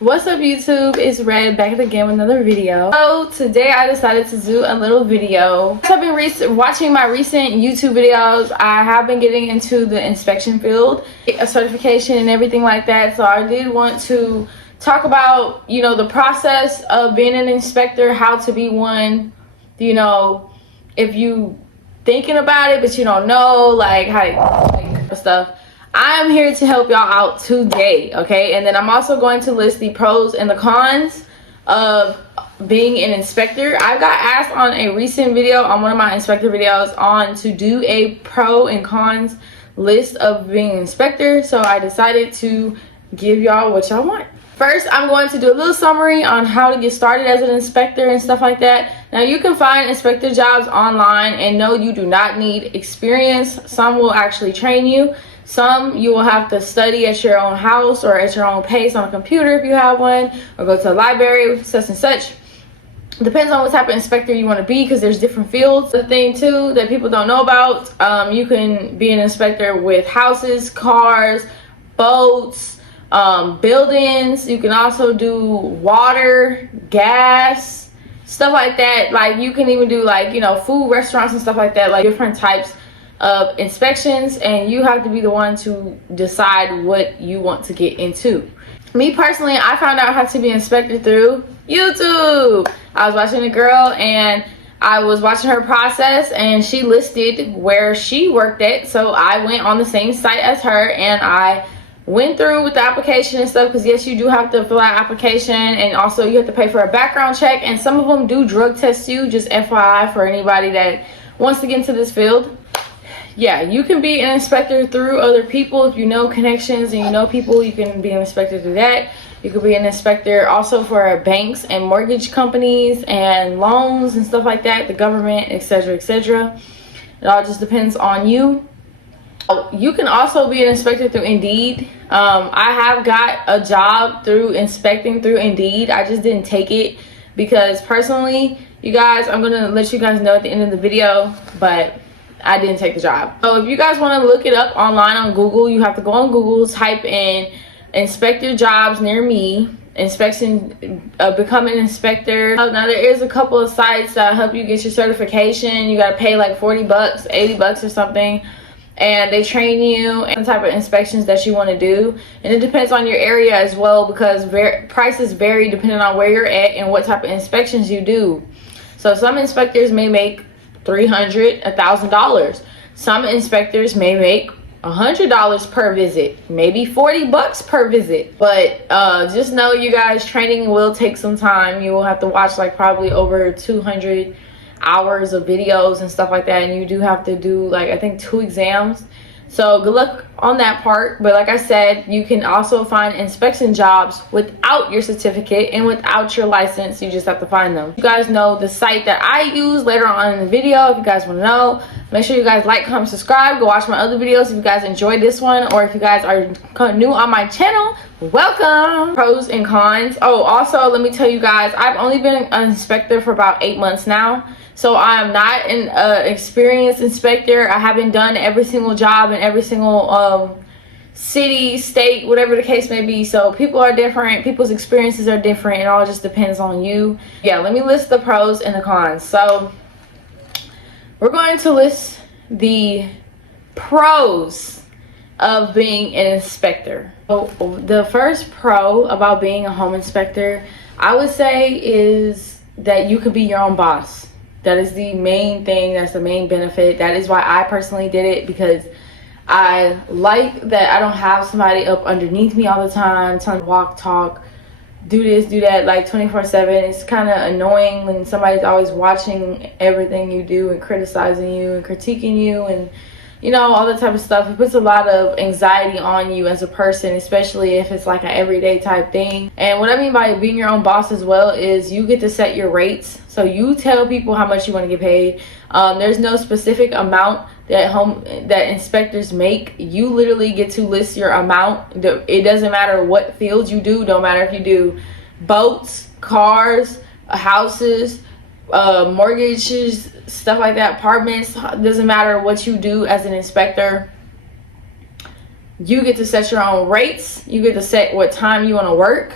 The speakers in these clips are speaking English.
What's up YouTube, it's Red back again with another video. So today I decided to do a little video. I've been watching my recent YouTube videos. I have been getting into the inspection field, a certification and everything like that. So I did want to talk about, you know, the process of being an inspector, how to be one, you know, if you thinking about it but you don't know, like how to stuff. I'm here to help y'all out today, okay? And then I'm also going to list the pros and the cons of being an inspector. I got asked on a recent video, on one of my inspector videos, on to do a pro and cons list of being an inspector. So I decided to give y'all what y'all want. First, I'm going to do a little summary on how to get started as an inspector and stuff like that. Now, you can find inspector jobs online, and no, you do not need experience. Some will actually train you. Some you will have to study at your own house or at your own pace on a computer if you have one, or go to a library, such and such. Depends on what type of inspector you want to be, because there's different fields. The thing too that people don't know about, you can be an inspector with houses, cars, boats, buildings. You can also do water, gas, stuff like that. Like you can even do, like, you know, food restaurants and stuff like that, like different types of inspections, and you have to be the one to decide what you want to get into. Me personally, I found out how to be an inspector through YouTube. I was watching a girl and I was watching her process, and she listed where she worked at, so I went on the same site as her and I went through with the application and stuff, because yes, you do have to fill out application, and also you have to pay for a background check, and some of them do drug test you, just FYI for anybody that wants to get into this field. Yeah, you can be an inspector through other people. If you know connections and you know people, you can be an inspector through that. You could be an inspector also for banks and mortgage companies and loans and stuff like that, the government, etc., etc. It all just depends on you. You can also be an inspector through Indeed. I have got a job through inspecting through Indeed. I just didn't take it because personally, you guys, I'm gonna let you guys know at the end of the video, but I didn't take the job. So if you guys want to look it up online on Google, you have to go on Google, type in inspector jobs near me, inspection, become an inspector. Now there is a couple of sites that help you get your certification. You got to pay like 40 bucks, 80 bucks or something, and they train you and type of inspections that you want to do. And it depends on your area as well, because prices vary depending on where you're at and what type of inspections you do. So some inspectors may make $300, $1,000. Some inspectors may make $100 per visit, maybe 40 bucks per visit. But just know, you guys, training will take some time. You will have to watch like probably over 200 hours of videos and stuff like that, and you do have to do like, I think, 2 exams. So good luck on that part. But like I said, you can also find inspection jobs without your certificate and without your license. You just have to find them. You guys know the site that I use later on in the video. If you guys want to know, make sure you guys like, comment, subscribe. Go watch my other videos if you guys enjoyed this one, or if you guys are new on my channel, welcome. Pros and cons. Oh, also let me tell you guys, I've only been an inspector for about 8 months now. So I'm not an experienced inspector. I haven't done every single job in every single city, state, whatever the case may be. So people are different. People's experiences are different. It all just depends on you. Yeah, let me list the pros and the cons. So we're going to list the pros of being an inspector. So the first pro about being a home inspector, I would say, is that you could be your own boss. That is the main thing. That's the main benefit. That is why I personally did it, because I like that I don't have somebody up underneath me all the time telling me walk, talk, do this, do that, like 24/7. It's kind of annoying when somebody's always watching everything you do and criticizing you and critiquing you and, you know, all that type of stuff. It puts a lot of anxiety on you as a person, especially if it's like an everyday type thing. And what I mean by being your own boss as well is you get to set your rates. So you tell people how much you want to get paid. There's no specific amount that inspectors make. You literally get to list your amount. It doesn't matter what field you do. Don't matter if you do boats, cars, houses, mortgages, stuff like that, apartments. Doesn't matter what you do as an inspector. You get to set your own rates. You get to set what time you want to work.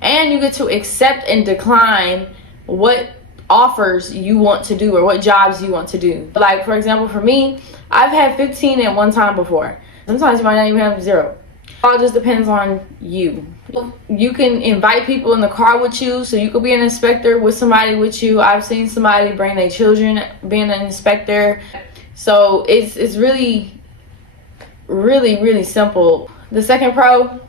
and you get to accept and decline what offers you want to do or what jobs you want to do. Like, for example, for me, I've had 15 at one time before. Sometimes you might not even have 0. It all just depends on you. You can invite people in the car with you, so you could be an inspector with somebody with you. I've seen somebody bring their children being an inspector. So it's really, really, really simple. The second pro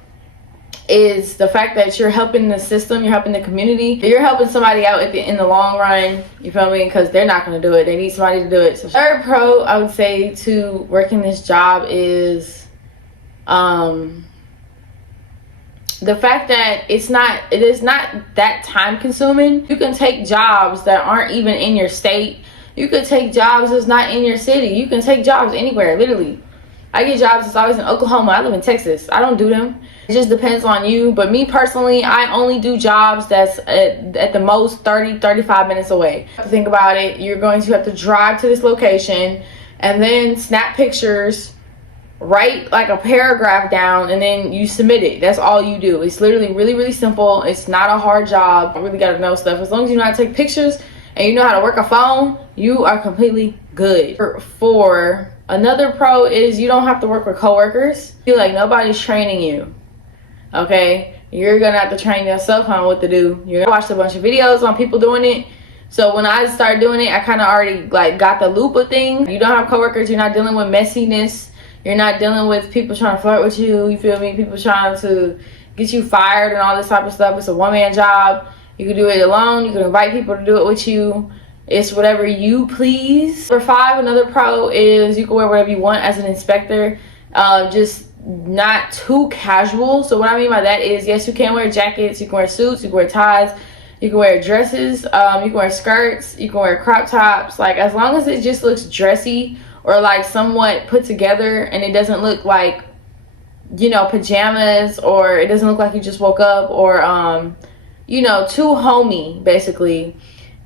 is the fact that you're helping the system, you're helping the community, you're helping somebody out in the long run, you feel me? Because they're not going to do it, they need somebody to do it. So third pro I would say to working this job is the fact that it is not that time consuming. You can take jobs that aren't even in your state. You could take jobs that's not in your city. You can take jobs anywhere, literally. I get jobs that's always in Oklahoma. I live in Texas. I don't do them. It just depends on you. But me personally, I only do jobs that's at the most 30-35 minutes away. Think about it. You're going to have to drive to this location and then snap pictures, write like a paragraph down, and then you submit it. That's all you do. It's literally really, really simple. It's not a hard job. I really got to know stuff. As long as you know how to take pictures and you know how to work a phone, you are completely good. For another pro is you don't have to work with coworkers. You like nobody's training you. Okay, you're gonna have to train yourself on what to do. You're gonna watch a bunch of videos on people doing it. So when I started doing it, I kind of already like got the loop of things. You don't have coworkers. You're not dealing with messiness. You're not dealing with people trying to flirt with you. You feel me? People trying to get you fired and all this type of stuff. It's a one-man job. You can do it alone. You can invite people to do it with you. It's whatever you please. Number 5, another pro is you can wear whatever you want as an inspector. Just not too casual. So what I mean by that is, yes, you can wear jackets, you can wear suits, you can wear ties, you can wear dresses, you can wear skirts, you can wear crop tops. Like, as long as it just looks dressy or like somewhat put together and it doesn't look like, you know, pajamas, or it doesn't look like you just woke up, or you know, too homey, basically,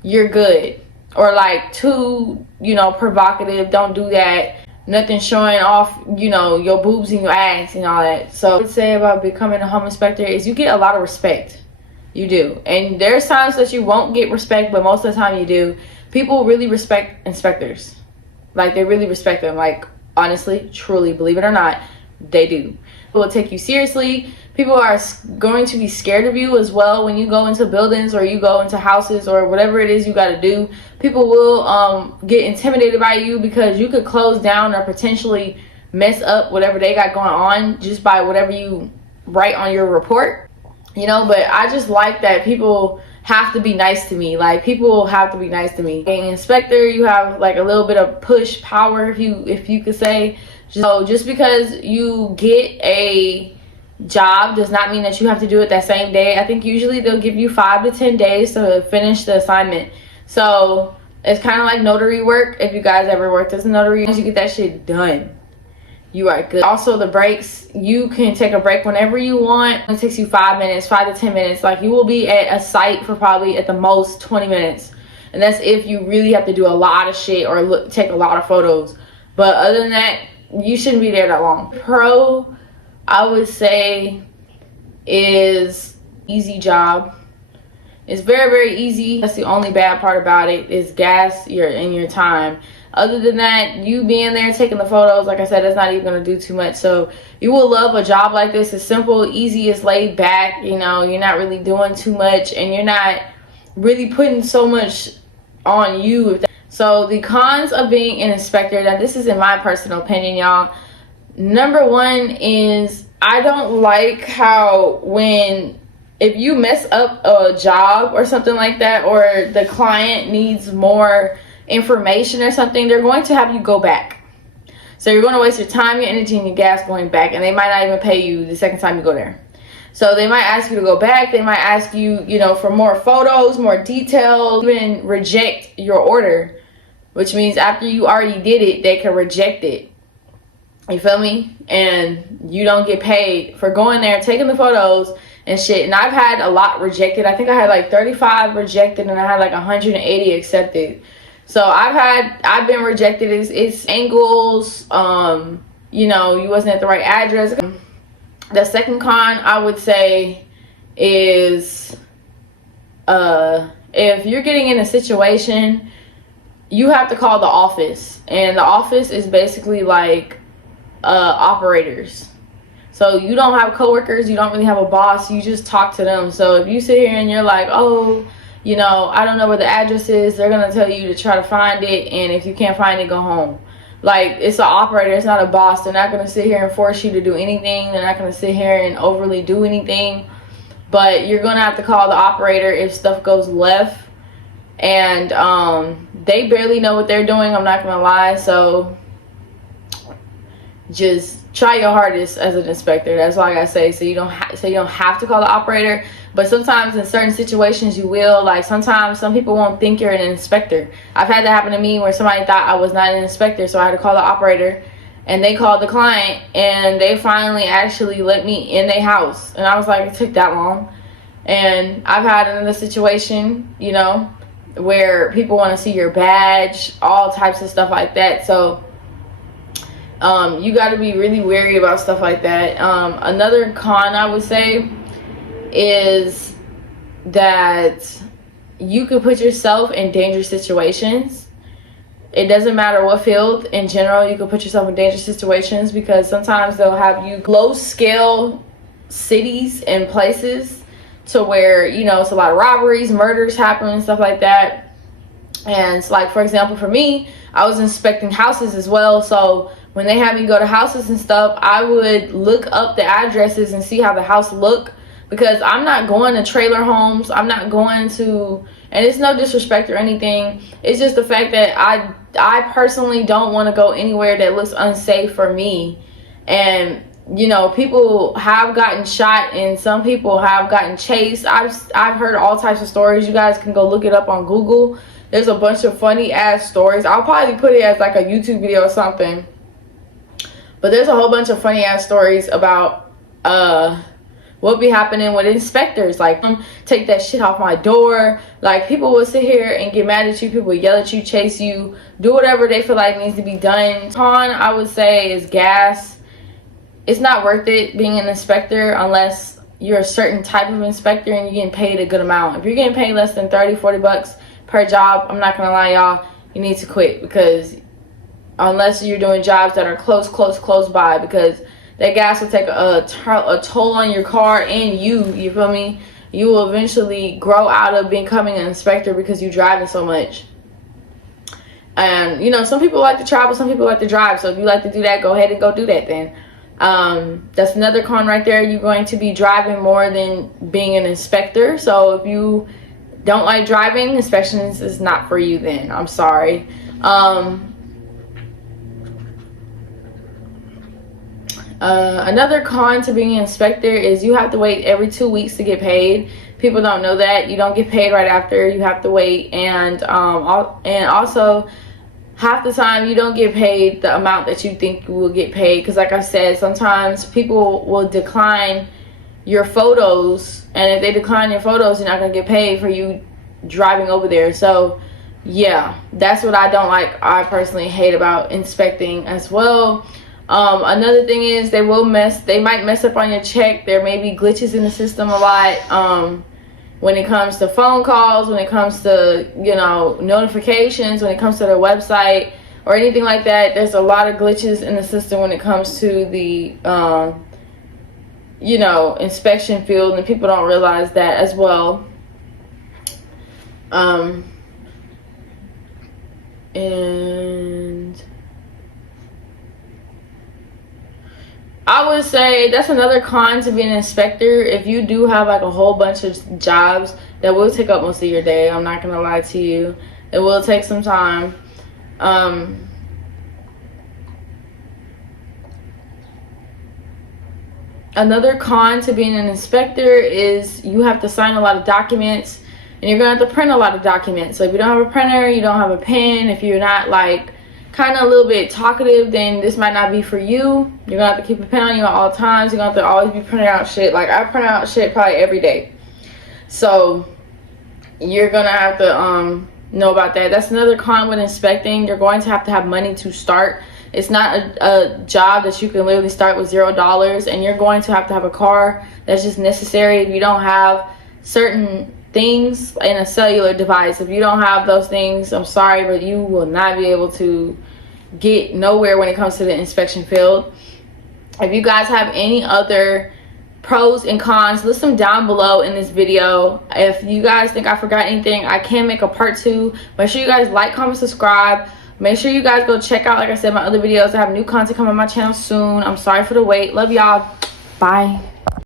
you're good. Or like too, you know, provocative. Don't do that. Nothing showing off, you know, your boobs and your ass and all that. So I would say about becoming a home inspector is you get a lot of respect. You do. And there's times that you won't get respect, but most of the time you do. People really respect inspectors. Like, they really respect them. Like, honestly, truly, believe it or not, they do. People will take you seriously. People are going to be scared of you as well when you go into buildings or you go into houses or whatever it is you got to do. People will get intimidated by you because you could close down or potentially mess up whatever they got going on just by whatever you write on your report, you know. But I just like that people have to be nice to me. Like, people have to be nice to me. Being an inspector, you have like a little bit of push power, if you could say. So just because you get a job does not mean that you have to do it that same day. I think usually they'll give you 5 to 10 days to finish the assignment. So it's kind of like notary work. If you guys ever worked as a notary, once you get that shit done, you are good. Also, the breaks, you can take a break whenever you want. It takes you 5 minutes, 5 to 10 minutes. Like, you will be at a site for probably at the most 20 minutes. And that's if you really have to do a lot of shit or take a lot of photos. But other than that, you shouldn't be there that long. Pro, I would say, is easy job. It's very, very easy. That's the only bad part about it, is gas and your time. Other than that, you being there taking the photos, like I said, it's not even going to do too much. So you will love a job like this. It's simple, easy, it's laid back. You know, you're not really doing too much and you're not really putting so much on you. So the cons of being an inspector, now this is in my personal opinion, y'all. Number 1 is I don't like how if you mess up a job or something like that, or the client needs more information or something, they're going to have you go back. So you're going to waste your time, your energy, and your gas going back, and they might not even pay you the second time you go there. So they might ask you to go back. They might ask you, you know, for more photos, more details, even reject your order, which means after you already did it, they can reject it. You feel me? And you don't get paid for going there, taking the photos and shit. And I've had a lot rejected. I think I had like 35 rejected and I had like 180 accepted. So I've been rejected. It's angles, you know, you wasn't at the right address. The second con, I would say, is if you're getting in a situation, you have to call the office, and the office is basically like operators. So you don't have coworkers, you don't really have a boss, you just talk to them. So if you sit here and you're like, oh, you know, I don't know where the address is, they're gonna tell you to try to find it, and if you can't find it, go home. Like, it's an operator, it's not a boss. They're not gonna sit here and force you to do anything. They're not gonna sit here and overly do anything. But you're gonna have to call the operator if stuff goes left. And they barely know what they're doing, I'm not gonna lie. So just try your hardest as an inspector. That's all I gotta say. So you don't have to call the operator, but sometimes in certain situations you will. Like, sometimes some people won't think you're an inspector. I've had that happen to me where somebody thought I was not an inspector, so I had to call the operator, and they called the client, and they finally actually let me in their house. And I was like, it took that long. And I've had another situation, you know, where people want to see your badge, all types of stuff like that. So you got to be really wary about stuff like that. Another con I would say is that you could put yourself in dangerous situations. It doesn't matter what field, in general, you can put yourself in dangerous situations, because sometimes they'll have you low scale cities and places to where, you know, it's a lot of robberies, murders happen and stuff like that. And it's like, for example, for me, I was inspecting houses as well. So when they had me go to houses and stuff, I would look up the addresses and see how the house looked, because I'm not going to trailer homes. I'm not going to, and it's no disrespect or anything. It's just the fact that I personally don't want to go anywhere that looks unsafe for me. And, you know, people have gotten shot, and some people have gotten chased. I've heard all types of stories. You guys can go look it up on Google. There's a bunch of funny ass stories. I'll probably put it as like a YouTube video or something. But there's a whole bunch of funny ass stories about what be happening with inspectors. Like, take that shit off my door. Like, people will sit here and get mad at you. People will yell at you, chase you, do whatever they feel like needs to be done. Con, I would say, is gas. It's not worth it being an inspector unless you're a certain type of inspector and you're getting paid a good amount. If you're getting paid less than 30, 40 bucks per job, I'm not gonna lie, y'all, you need to quit. Because unless you're doing jobs that are close by, because that gas will take a toll on your car and you feel me? You will eventually grow out of becoming an inspector because you're driving so much. And, you know, some people like to travel, some people like to drive. So if you like to do that, go ahead and go do that then. That's another con right there. You're going to be driving more than being an inspector. So if you don't like driving, inspections is not for you then. I'm sorry. Another con to being an inspector is you have to wait every 2 weeks to get paid. People don't know that. You don't get paid right after. You have to wait. And also, half the time you don't get paid the amount that you think you will get paid. Because like I said, sometimes people will decline your photos. And if they decline your photos, you're not going to get paid for you driving over there. So yeah, that's what I don't like. I personally hate about inspecting as well. Another thing is they might mess up on your check. There may be glitches in the system a lot. When it comes to phone calls, when it comes to, you know, notifications, when it comes to their website or anything like that, there's a lot of glitches in the system when it comes to the, you know, inspection field, and people don't realize that as well. And I would say that's another con to being an inspector. If you do have like a whole bunch of jobs, that will take up most of your day. I'm not gonna lie to you. It will take some time. Another con to being an inspector is you have to sign a lot of documents, and you're gonna have to print a lot of documents. So if you don't have a printer, you don't have a pen, if you're not like kind of a little bit talkative, then this might not be for you. You're gonna have to keep a pen on you at all times. You're gonna have to always be printing out shit. Like, I print out shit probably every day. So you're gonna have to know about that. That's another con with inspecting. You're going to have money to start. It's not a job that you can literally start with $0, and you're going to have a car. That's just necessary. If you don't have certain things in a cellular device, if you don't have those things, I'm sorry, but you will not be able to get nowhere when it comes to the inspection field. If you guys have any other pros and cons, list them down below in this video. If you guys think I forgot anything, I can make a part 2. Make sure you guys like, comment, subscribe. Make sure you guys go check out, like I said, my other videos. I have new content coming on my channel soon. I'm sorry for the wait. Love y'all. Bye.